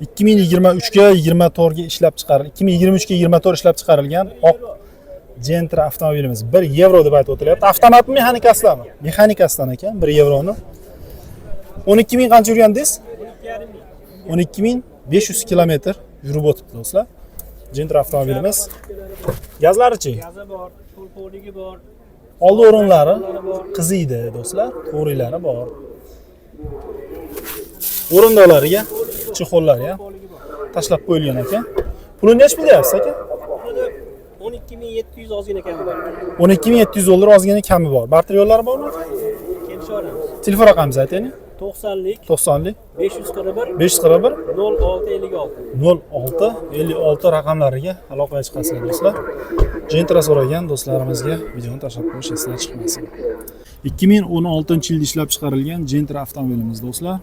2023 ga 24 ga ishlab chiqarilgan, 2023 ga 24 ishlab chiqarilgan oq Gentra avtomobilimiz 1 yevro deb aytib o'tilyapti. Avtomatmi, mexanikasidanmi? Mexanikasidan ekan, 1 yevroni. 12 ming qancha yurgan dedingiz? 12.500 kilometr yurib o'tibdi do'stlar. Gentra avtomobilimiz. Gazlarichi? Gazi bor, to'lqo'ligi bor. Oldi o'rinlari qiziydi do'stlar, to'g'rilari bor. O'rindoqlariga chexollari ham tashlab qo'yilgan ekan. Pulini nech qilyapsiz aka? 12.700 ozgina kami bor. 12.700 dollar ozgina kami bor. Barter yo'llari bormi? Kelishamiz. Telefon raqamingizni ayting. 90lik 90lik 541 541 0656 0656 raqamlariga aloqaga chiqasizlar do'stlar. Gentra so'ragan do'stlarimizga videoni tashlab qo'yish esdan chiqmasin. 2016-yilda ishlab chiqarilgan Gentra avtomobilimiz do'stlar.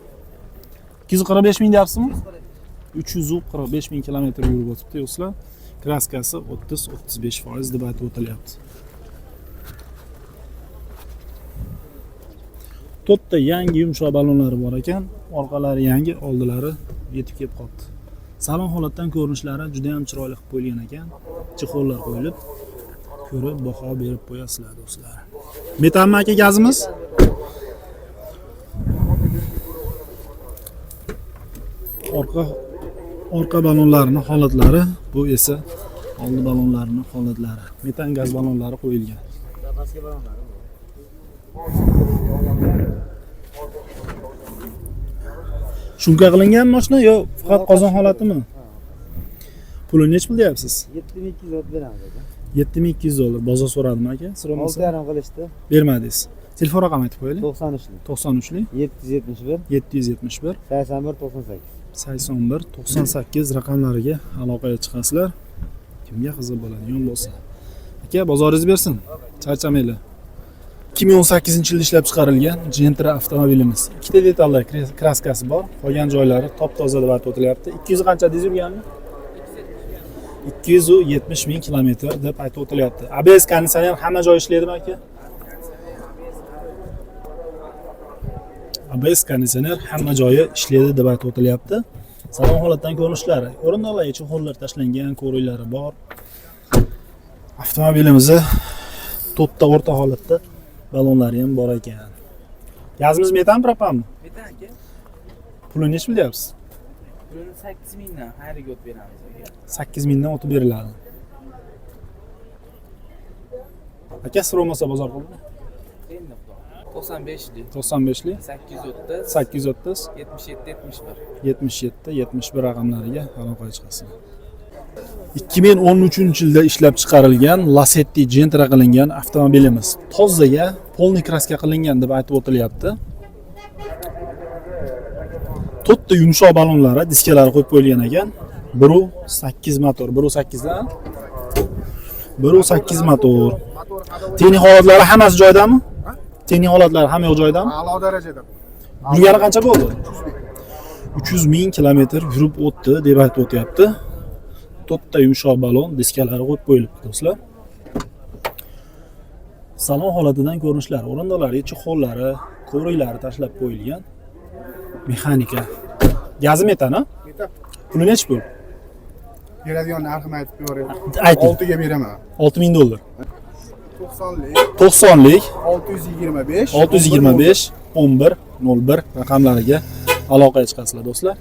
245 ming deyapsizmi? 345 ming kilometr yurib o'tibdi do'stlar. Kraskasi 30-35% deb aytib o'tilyapti. To'rtta yangi yumshoq balonlari bor ekan, orqalari yangi, oldilari yetib kelib qoldi. Salon holatdan ko'rinishlari juda ham chiroyli qilib qo'yilgan ekan. Chexollar qo'yilib, ko'rib baho berib qo'yasizlar do'stlar. Metanmi aka gazimiz? Orqa balonlarining holatlari, bu esa oldi balonlarining holatlari. Metan gaz balonlari qo'yilgan. Shunga qilingan mashina yo faqat qozon holatimi? Pulini nech pul deyapsiz? 7200 beramiz aka. 7200 dollar. Bozor so'radimi aka? So'ramasa 6,5 qilishdi. bermadingiz. Telefon raqamini aytib qo'yaylik. 93lik. 93lik 771 771 81 98. 81 98 raqamlariga aloqaga chiqasizlar. Kimga qiziq bo'ladigan bo'lsa. Aka, bozoringiz bersin. Charchamanglar. 2018-yilda ishlab chiqarilgan Gentra avtomobilimiz. Ikkita detallar kraskasi bor. Qolgan joylari top-toza deb aytib o'tilyapti. 200 qancha deysiz yurganmi? 270 ming kilometr deb aytib o'tilyapti. ABS konditsioner hamma joy ishlaydimi aka? ABS konditsioner hamma joyi ishlaydi deb aytib o'tilyapti. Salon holatdan ko'rinishlari, o'rindiqlarga chexollar tashlangan, ko'riklari bor. Avtomobilimizni to'rtta o'rta holatda balonlari ham bor ekan. Gazimiz metan propanmi? Metan aka. Pulini nech bilyapsiz? Pulini 8 mingdan xayriga o'tib beramiz aka. 8 mingdan o'tib beriladi. Aka, so'ramasa bozor qildi. Endi xudo. 95lik 95lik 830 830 77 71. 77 71 raqamlariga aloqaga chiqasizlar. 2013-yilda ishlab chiqarilgan Lacetti Gentra qilingan avtomobilimiz. Tozaga polniy kraska qilingan deb aytib o'tilyapti. To'rtta yumshoq balonlari, diskalari qo'yib qo'yilgan ekan. 1.8 motor, 1.8 dan 1.8 motor. Texnik holatlari hammasi joyidami? Texnik holatlari hamma yo'q joyidami? A'lo darajada. Yurgani qancha bo'ldi? 300 ming kilometr yurib o'tdi deb aytib o'tyapti. To'rtta yumshoq balon, diskalari qo'yib qo'yilibdi do'stlar. Salon holatidan ko'rinishlari, o'rindiqlari, chexollari, ko'riklari tashlab qo'yilgan. Mexanika. Gazi metan, ha? Metan. Puli nech pul? Beradigan narxini aytib qo'yaman. Ayting. 6 ga beraman. 6000 dollar. 90lik 90lik 625 625 1101 raqamlariga aloqaga chiqasizlar do'stlar.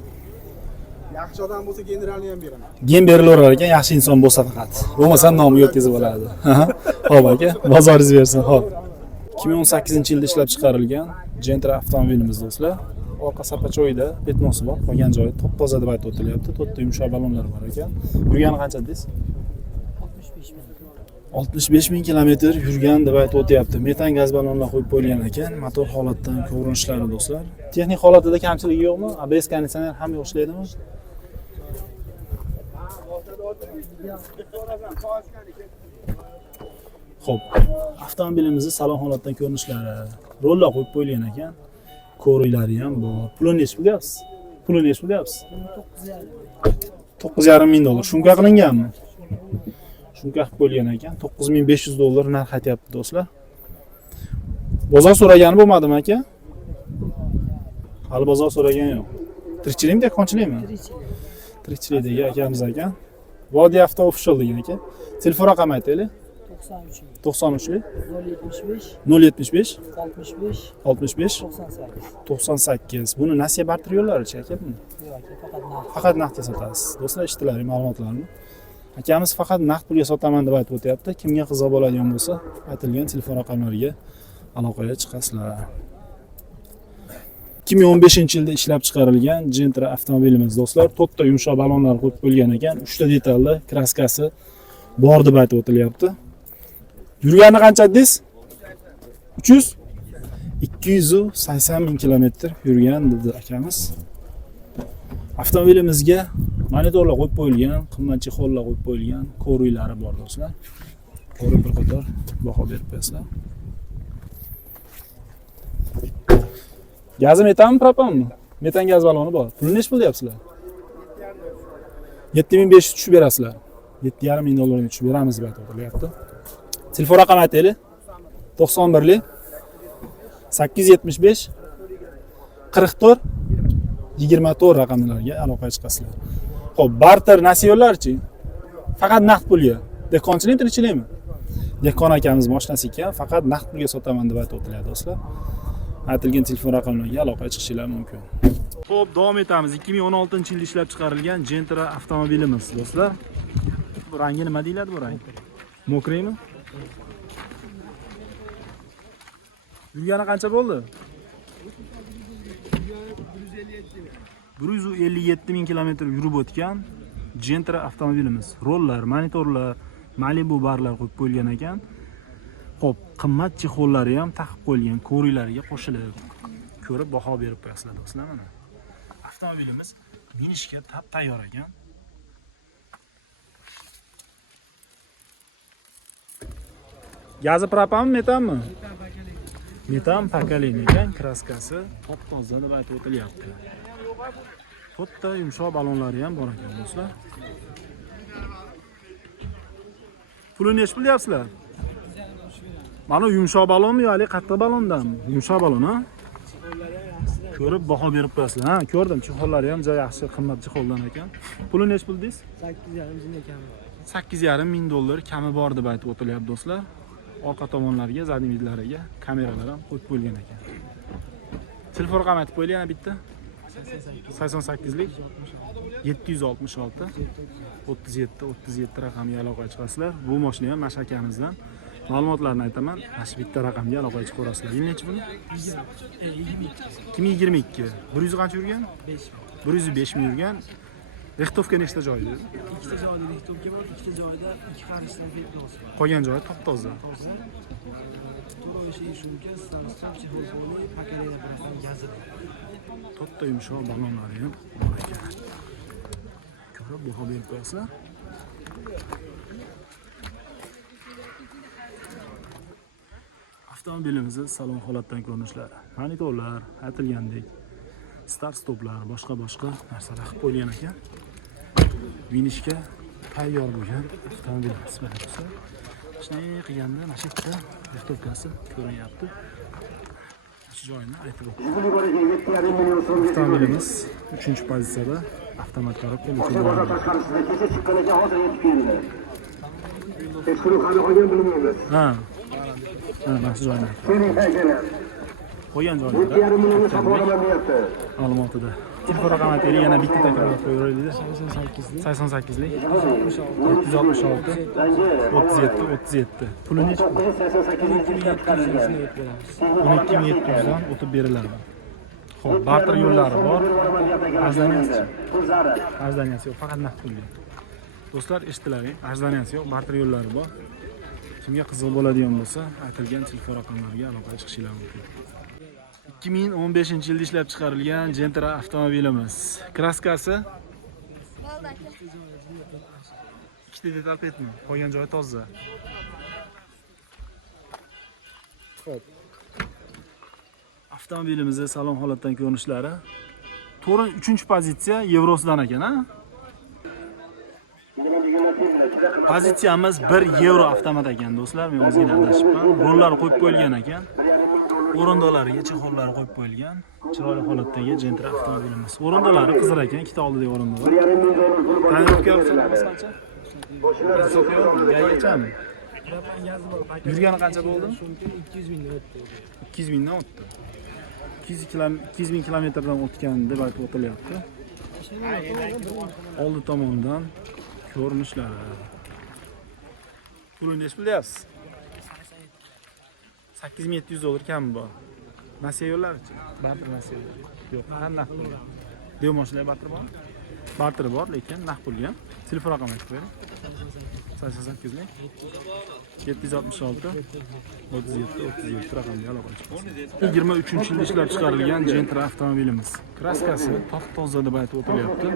Yaxshi odam bo'lsa generalni ham beraman. Gen berilaverar ekan, yaxshi inson bo'lsa faqat. Bo'lmasa nomiga o'tkazib oladi. Xo'p aka, bozoringiz bersin. Xo'p. 2018-yilda ishlab chiqarilgan Gentra avtomobilimiz do'stlar. Orqa sapachoyida petnosi bor, qolgan joyi top-toza deb aytib o'tilyapti. To'rtta yumshoq balonlar bor ekan. Yurgani qancha dedingiz? 65 ming kilometr yurgan deb aytib o'tyapti. Metan gaz balonlar qo'yib qo'yilgan ekan. Motor holatdan ko'rinishlari do'stlar. Texnik holatida kamchiligi yo'qmi? ABS konditsioner ham ishlaydimi? Xo'p, avtomobilimizni salon holatdan ko'rinishlari, rollar qo'yib qo'yilgan ekan. Ko'riklari ham bor. Pulini nech bilyapsiz? Pulini nech bilyapsiz? 9,5 ming dollar. Shunga qilinganmi? Shunga qilib qo'yilgan ekan. 9500 dollar narx aytyapti do'stlar. Bozor so'ragani bo'lmadimi aka? Hali bozor so'ragan yo'q. Tirikchilikmi, dehqonchilikmi? Tirikchilikdagi akamiz ekan. Vodiy Avto Official degan ekan. Telefon raqami aytaylik. 93lik 075 65 98. Buni nasiya barter yo'llarichi aka buni? Faqat naqdga sotasiz. Do'stlar, eshitdilaring ma'lumotlarni. Akamiz faqat naqd pulga sotaman deb aytib o'tyapti. Kimga qiziq bo'ladigan bo'lsa, aytilgan telefon raqamlariga aloqaga chiqasizlar. 2015-yilda ishlab chiqarilgan Gentra avtomobilimiz do'stlar, to'rtta yumshoq balonlar qo'yib qo'yilgan ekan, 3 ta detalli kraskasi bor deb aytib o'tilyapti. Yurgani qancha dedingiz? 300? 280 ming kilometr yurgan dedi akamiz. Avtomobilimizga monitorlar qo'yib qo'yilgan, qimmat chexollar qo'yib qo'yilgan, ko'riylari bor do'stlar. Ko'rib bir qator baho berib qo'yasizlar. Gazi metanmi, propanmi? Metan gaz baloni bor. Pulni nech pul deyapsizlar? 7500 tushib berasizlar. 7,5 ming dollarga tushib beramiz deb aytyapti. Telefon raqami aytaylik. 91lik 875 44 24 raqamlarga aloqaga chiqasizlar. Xo'p, barter nasiyalarchi? Faqat naqd pulga. Dehqonchilik, tirikchilikmi? Dehqon akamiz mashinasi ekan, faqat naqd pulga sotaman deb aytib o'tilyapti do'stlar. Aytilgan telefon raqamlariga aloqaga chiqishingiz mumkin. Xo'p, davom etamiz. 2016-yilda ishlab chiqarilgan Gentra avtomobilimiz do'stlar. Bu rangi nima deyiladi bu rang? Mokraymi? Yurgani qancha bo'ldi? 157 ming kilometr yurib o'tgan Gentra avtomobilimiz. Rollar, monitorlar, Malibu barlar qo'yib qo'yilgan ekan. Xo'p, qimmat chexollari ham taqib qo'yilgan, ko'riylariga qo'shilib, ko'rib baho berib qo'yasizlar do'stlar mana. Avtomobilimiz minishga tayyor ekan. Gazi propanmi, metanmi? Metan pakalining ekan, kraskasi top-toza deb aytib o'tilyapti. To'rtta yumshoq balonlari ham bor ekan do'stlar. Pulini nech pul deyapsizlar? Mana yumshoq balonmi yoki qattiq balondanmi? Yumshoq balon, ha? Ko'rib baho berib qo'yasizlar. Ha, ko'rdim, chexollari ham juda yaxshi, qimmat chexoldan ekan. Puli nech pul deysiz? 8,5 ming kami. 8,5 ming dollar kami bor deb aytib o'tilyapti do'stlar. Orqa tomonlariga, zadniy vidlariga kameralar ham qo'yib qo'yilgan ekan. Telefon raqami aytib qo'ying yana bitta. 88lik 766 37 raqamga aloqaga chiqasizlar. Bu mashina ham mashakamizdan. Ma'lumotlarni aytaman, mana bitta raqamga aloqaga chiqaverasizlar. Yil nechi buni? 2022. 100 qancha yurgan? 105 ming yurgan. Rextovka nechta joy dedi? Ikkita joyda rextovka bor, ikkita joyda ikki qarishdan ketdi. Qolgan joyi top-toza. To'g'ri shunga startap chexolpoli pakalera bilan yozib. To'rtta yumshoq balonlari ham bor ekan. Ko'rib baho berib qo'yasizlar. Avtomobilimizning salon holatdan ko'rinishlari, monitorlar, aytilgandek, start stoplar, boshqa narsalar qilib qo'yilgan ekan. Minishga tayyor bo'lgan avtomobilimiz bo'lsa, shunday qilganda mana shu yerda rextovkasi ko'rinyapti. Shu joyini aytib o'tdim. Avtomobilimiz 3-pozitsiyada avtomat korobka Ha. Mana shu joyini. Qo'ygan joyida ma'lumotida. Telefon raqami aytaylik, yana bitta takror qo'yaveraylik. 88lik 766 37. Puli necha? 12700 dan o'tib beriladi. Xo'p, barter yo'llari bor. Ajdaniyasi yo'q, faqat naqd pulga. Do'stlar, eshitdilaring, ajdaniyasi yo'q, barter yo'llari bor. Kimga qiziq bo'ladigan bo'lsa, aytilgan telefon raqamlariga aloqaga chiqishingiz mumkin. 2015-yilda ishlab chiqarilgan Gentra avtomobilimiz. Kraskasi ikkita detal petmi? Qolgan joyi toza. Xo'p. Avtomobilimizning salon holatdan ko'rinishlari. To'g'ri 3-pozitsiya Yevrosidan ekan, ha? Pozitsiyamiz 1 yevro avtomat ekan do'stlar, men o'zimga adashibman. Rollar qo'yib qo'yilgan ekan. O'rindiqlariga chexollari qo'yib qo'yilgan. Chiroyli holatdagi Gentra avtomobilimiz. O'rindiqlari qizil ekan, ikkita oldidagi o'rindiqlar. Tonirovka hisoblamas qancha? Gayachami? Yurgani qancha bo'ldi? 200 mingdan o'tdi. 200 mingdan o'tdi. 200 ming kilometrdan o'tgan deb aytib o'tilyapti. Oldi tomondan ko'rinishlari. Pulini necha bilyapsiz? 8700 dollar kam bor. Nasiya yo'llarichi? Barter nasiya. Yo'q, qanday pul? Dev mashinaga barter bor? Barter bor, lekin naqd pulga. Telefon raqamini aytib bering. 88 ming 766 37 37 raqamga aloqa qilasiz. 23-yilda ishlab chiqarilgan Gentra avtomobilimiz. Kraskasi top-toza deb aytib o'tilyapti.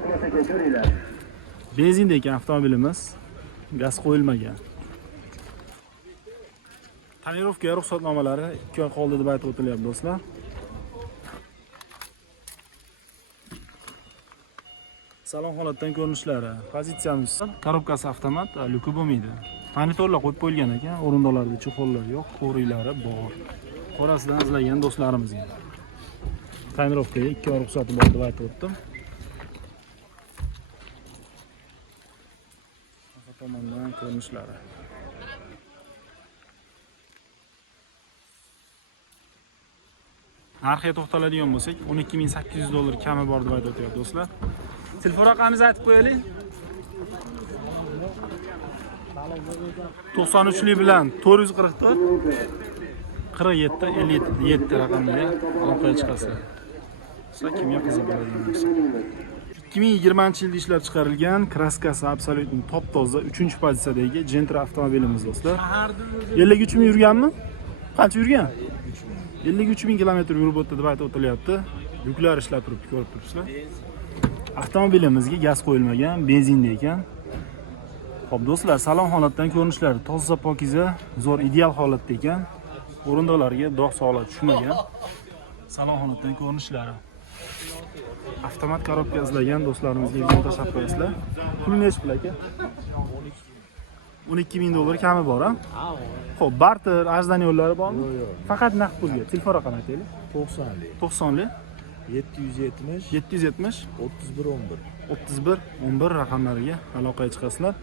Benzinda ekan avtomobilimiz. Gaz qo'yilmagan. Tonirovka ruxsatnomalari 2 oy qoldi deb aytib o'tilyapti do'stlar. Salon holatdan ko'rinishlari. Pozitsiyamiz korobkasi avtomat, lyuki bo'lmaydi. Monitorlar qo'yib qo'yilgan ekan, o'rindiqlarda chexollar yo'q, qo'riqlari bor. Qorasidan izlagan do'stlarimizga. Tonirovkaga 2 oy ruxsati bor deb aytib o'tdim. Orqa tomondan ko'rinishlari. Narxiga to'xtaladigan bo'lsak, 12800 dollar kami bor deb aytib o'tyapti do'stlar. Telefon raqamingizni aytib qo'yaylik. 93lik bilan 444 47 57 raqamiga aloqaga chiqasizlar. Kimga qiziq bo'ladigan bo'lsa. 2020-yilda ishlab chiqarilgan kraskasi absolyutni top-toza 3-pozitsiyadagi Gentra avtomobilimiz do'stlar. 53 ming yurganmi? Qancha yurgan? 53 ming kilometr yurib o'tdi deb aytib o'tilyapti. Yuklar ishlab turibdi, ko'rib turibsizlar. Avtomobilimizga gaz qo'yilmagan, benzinda ekan. Xo'p do'stlar, salon holatdan ko'rinishlari toza pokiza, zo'r ideal holatda ekan. O'rindiqlarga dog' sog'lar tushmagan. Salon holatdan ko'rinishlari. Avtomat korobka izlagan do'stlarimizga video tashlab qo'yasizlar. Puli necha pul aka? 12 ming dollar kami bor, ha? Xo'p, barter, arzdan yo'llari bormi? Yo'q. Faqat naqd pulga. Telefon raqamini aytaylik. 90'lik, 90lik 770, 770 31 11. 31 11 raqamlariga aloqaga chiqasizlar.